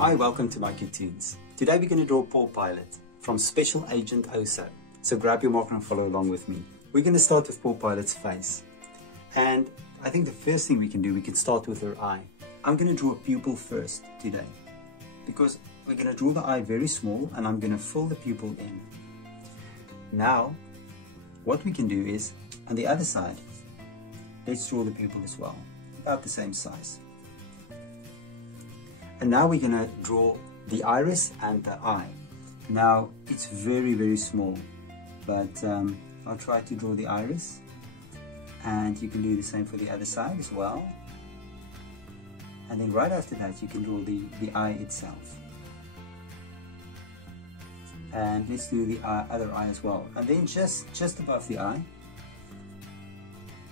Hi, welcome to mycutetoons. Today we're going to draw Paul Pilot from Special Agent Oso. So grab your marker and follow along with me. We're going to start with Paul Pilot's face. And I think the first thing we can start with her eye. I'm going to draw a pupil first today, because we're going to draw the eye very small and I'm going to fill the pupil in. Now, what we can do is, on the other side, let's draw the pupil as well, about the same size. And now we're going to draw the iris and the eye. Now, it's very, very small, but I'll try to draw the iris. And you can do the same for the other side as well. And then right after that, you can draw the eye itself. And let's do the other eye as well. And then just above the eye,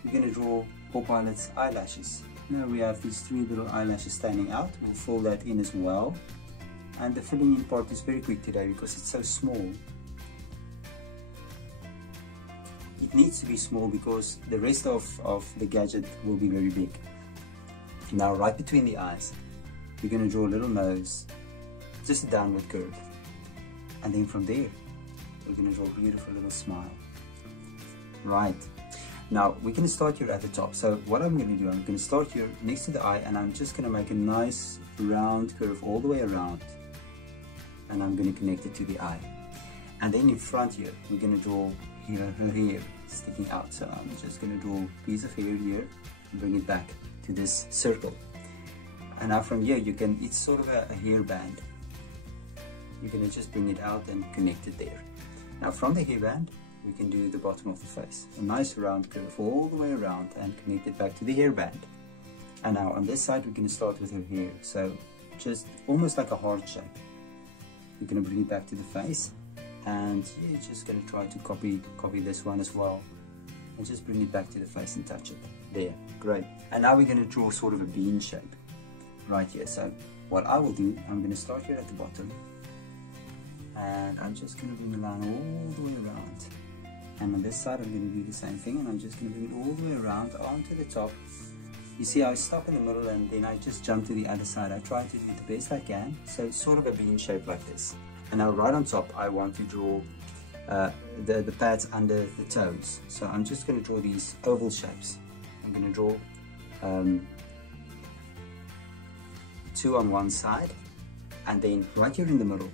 we're going to draw Paul Pilot's eyelashes. Now we have these three little eyelashes standing out. We'll fill that in as well. And the filling in part is very quick today because it's so small. It needs to be small because the rest of the gadget will be very big. Now right between the eyes, we're going to draw a little nose, just a downward curve. And then from there, we're going to draw a beautiful little smile. Right. Now, we're going to start here at the top. So what I'm going to do, I'm going to start here next to the eye and I'm just going to make a nice round curve all the way around. And I'm going to connect it to the eye. And then in front here, we're going to draw here her hair sticking out. So I'm just going to draw a piece of hair here and bring it back to this circle. And now from here, it's sort of a hairband. You're going to just bring it out and connect it there. Now from the hairband, we can do the bottom of the face. A nice round curve all the way around and connect it back to the hairband. And now on this side, we're going to start with her hair. So just almost like a heart shape. You're going to bring it back to the face. And you're just going to try to copy this one as well. And just bring it back to the face and touch it. There, great. And now we're going to draw sort of a bean shape right here. So what I will do, I'm going to start here at the bottom. And I'm just going to bring the line all the way around. And on this side, I'm going to do the same thing, and I'm just going to bring it all the way around onto the top. You see, I stop in the middle and then I just jump to the other side. I try to do it the best I can. So it's sort of a bean shape like this. And now right on top, I want to draw the pads under the toes. So I'm just going to draw these oval shapes. I'm going to draw two on one side, and then right here in the middle,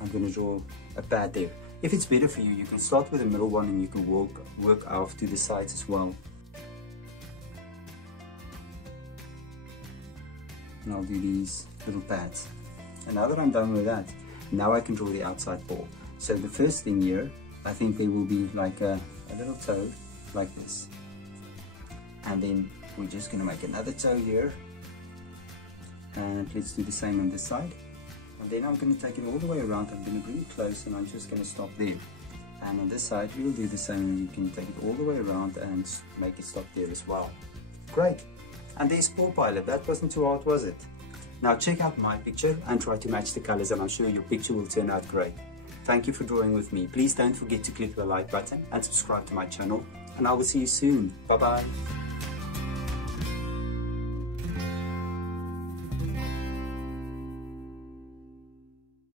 I'm going to draw a pad there. If it's better for you, you can start with the middle one and you can work off to the sides as well. And I'll do these little pads. And now that I'm done with that, now I can draw the outside paw. So the first thing here, I think there will be like a little toe like this. And then we're just going to make another toe here. And let's do the same on this side. And then I'm going to take it all the way around. I'm going to bring it close and I'm just going to stop there. And on this side, we'll do the same, and you can take it all the way around and make it stop there as well. Great. And there's Paul Pilot. That wasn't too hard, was it? Now check out my picture and try to match the colors, and I'm sure your picture will turn out great. Thank you for drawing with me. Please don't forget to click the like button and subscribe to my channel. And I will see you soon. Bye-bye.